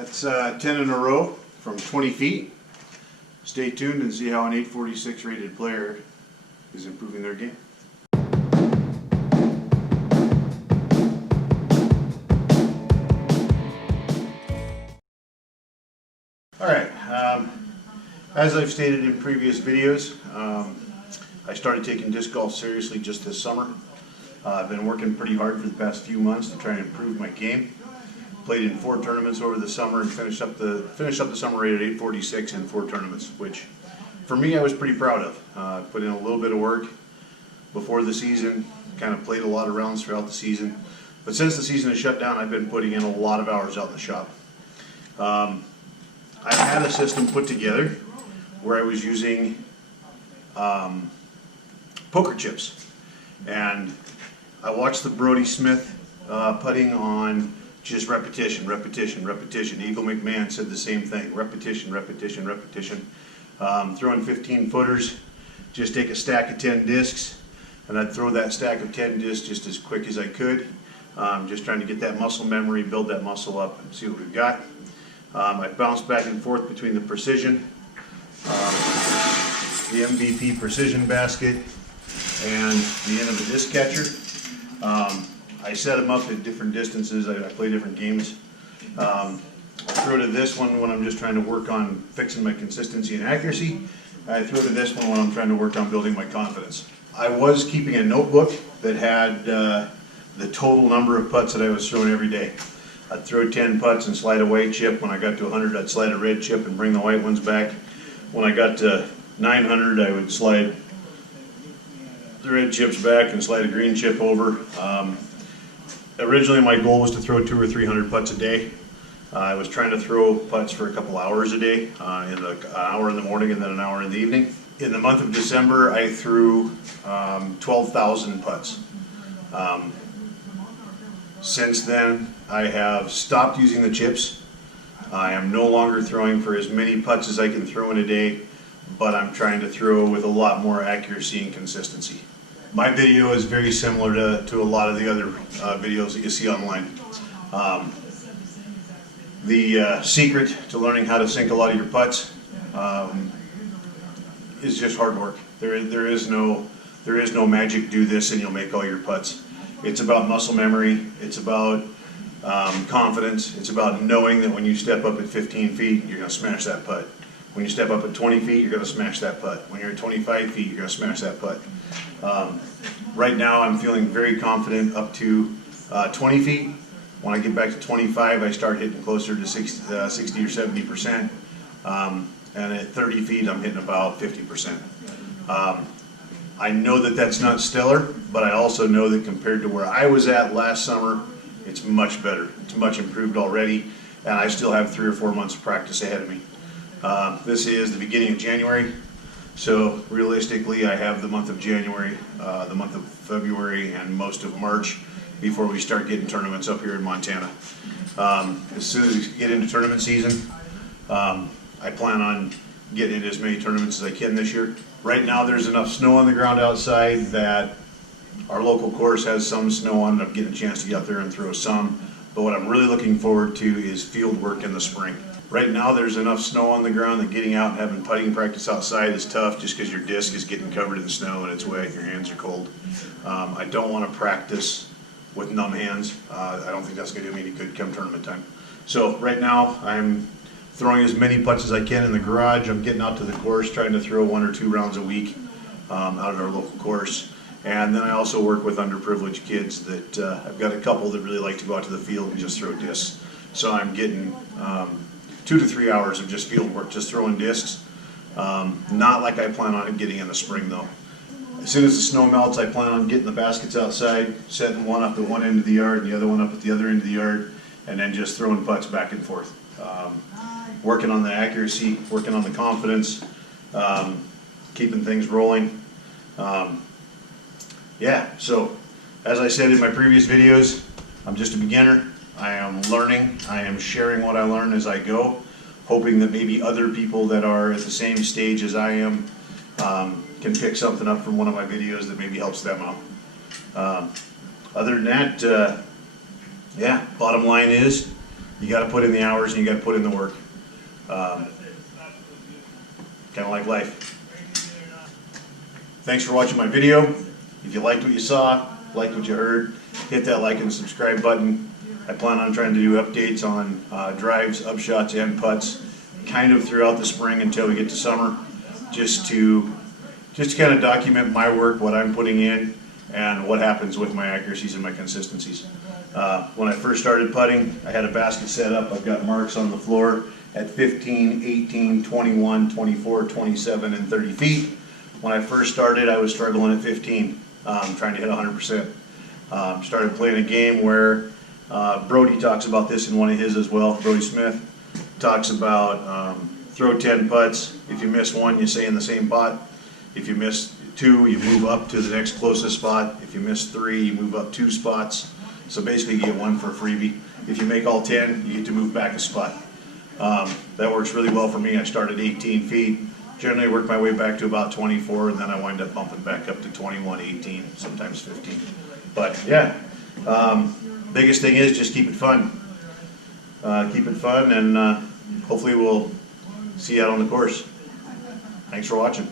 That's 10 in a row from 20 feet. Stay tuned and see how an 846 rated player is improving their game. Alright, as I've stated in previous videos, I started taking disc golf seriously just this summer. I've been working pretty hard for the past few months to try and improve my game. Played in 4 tournaments over the summer and finished up the summer rated 846 in 4 tournaments, which for me I was pretty proud of. Put in a little bit of work before the season, kind of played a lot of rounds throughout the season. But since the season has shut down, I've been putting in a lot of hours out in the shop. I had a system put together where I was using poker chips, and I watched the Brodie Smith putting on just repetition, repetition, repetition. Eagle McMahon said the same thing, repetition, repetition, repetition. Throwing 15 footers, just take a stack of 10 discs, and I'd throw that stack of 10 discs just as quick as I could. Just trying to get that muscle memory, build that muscle up, and see what we've got. I bounced back and forth between the Precision, the MVP Precision basket, and the end of a disc catcher. I set them up at different distances. I play different games. I throw to this one when I'm just trying to work on fixing my consistency and accuracy. I throw to this one when I'm trying to work on building my confidence. I was keeping a notebook that had the total number of putts that I was throwing every day. I'd throw 10 putts and slide a white chip. When I got to 100, I'd slide a red chip and bring the white ones back. When I got to 900, I would slide the red chips back and slide a green chip over. Originally my goal was to throw 200 or 300 putts a day. I was trying to throw putts for a couple hours a day, an hour in the morning and then an hour in the evening. In the month of December I threw 12,000 putts. Since then I have stopped using the chips. I am no longer throwing for as many putts as I can throw in a day, but I'm trying to throw with a lot more accuracy and consistency. My video is very similar to a lot of the other videos that you see online. The secret to learning how to sink a lot of your putts is just hard work. There is no magic, do this and you'll make all your putts. It's about muscle memory, it's about confidence, it's about knowing that when you step up at 15 feet, you're going to smash that putt. When you step up at 20 feet, you're going to smash that putt. When you're at 25 feet, you're going to smash that putt. Right now, I'm feeling very confident up to 20 feet. When I get back to 25, I start hitting closer to 60 or 70%. And at 30 feet, I'm hitting about 50%. I know that that's not stellar, but I also know that compared to where I was at last summer, it's much better. It's much improved already, and I still have 3 or 4 months of practice ahead of me. This is the beginning of January, so realistically I have the month of January, the month of February, and most of March before we start getting tournaments up here in Montana. As soon as we get into tournament season, I plan on getting into as many tournaments as I can this year. Right now there's enough snow on the ground outside that our local course has some snow on it. I'm getting a chance to get out there and throw some, but what I'm really looking forward to is field work in the spring. Right now there's enough snow on the ground that getting out and having putting practice outside is tough just because your disc is getting covered in snow and it's wet and your hands are cold. I don't want to practice with numb hands. I don't think that's going to do me any good come tournament time. So right now I'm throwing as many putts as I can in the garage. I'm getting out to the course trying to throw 1 or 2 rounds a week out at our local course. And then I also work with underprivileged kids that I've got a couple that really like to go out to the field and just throw discs. So I'm getting 2 to 3 hours of just field work, just throwing discs. Not like I plan on getting in the spring though. As soon as the snow melts, I plan on getting the baskets outside, setting one up at one end of the yard and the other one up at the other end of the yard, and then just throwing putts back and forth. Working on the accuracy, working on the confidence, keeping things rolling. Yeah, so as I said in my previous videos, I'm just a beginner. I am learning. I am sharing what I learn as I go, hoping that maybe other people that are at the same stage as I am can pick something up from one of my videos that maybe helps them out. Other than that, yeah, bottom line is You got to put in the hours and you got to put in the work. Kind of like life. Thanks for watching my video. If you liked what you saw, liked what you heard, hit that like and subscribe button. I plan on trying to do updates on drives, upshots, and putts kind of throughout the spring until we get to summer, just to kind of document my work, what I'm putting in, and what happens with my accuracies and my consistencies. When I first started putting, I had a basket set up. I've got marks on the floor at 15, 18, 21, 24, 27, and 30 feet. When I first started, I was struggling at 15, trying to hit 100%. Started playing a game where Brody talks about this in one of his as well. Brody Smith talks about throw 10 putts. If you miss one, you stay in the same spot. If you miss two, you move up to the next closest spot. If you miss three, you move up 2 spots. So basically you get one for a freebie. If you make all 10, you get to move back a spot. That works really well for me. I started 18 feet. Generally work my way back to about 24, and then I wind up bumping back up to 21, 18, sometimes 15. But yeah, biggest thing is just keep it fun. Keep it fun, and hopefully we'll see you out on the course. Thanks for watching.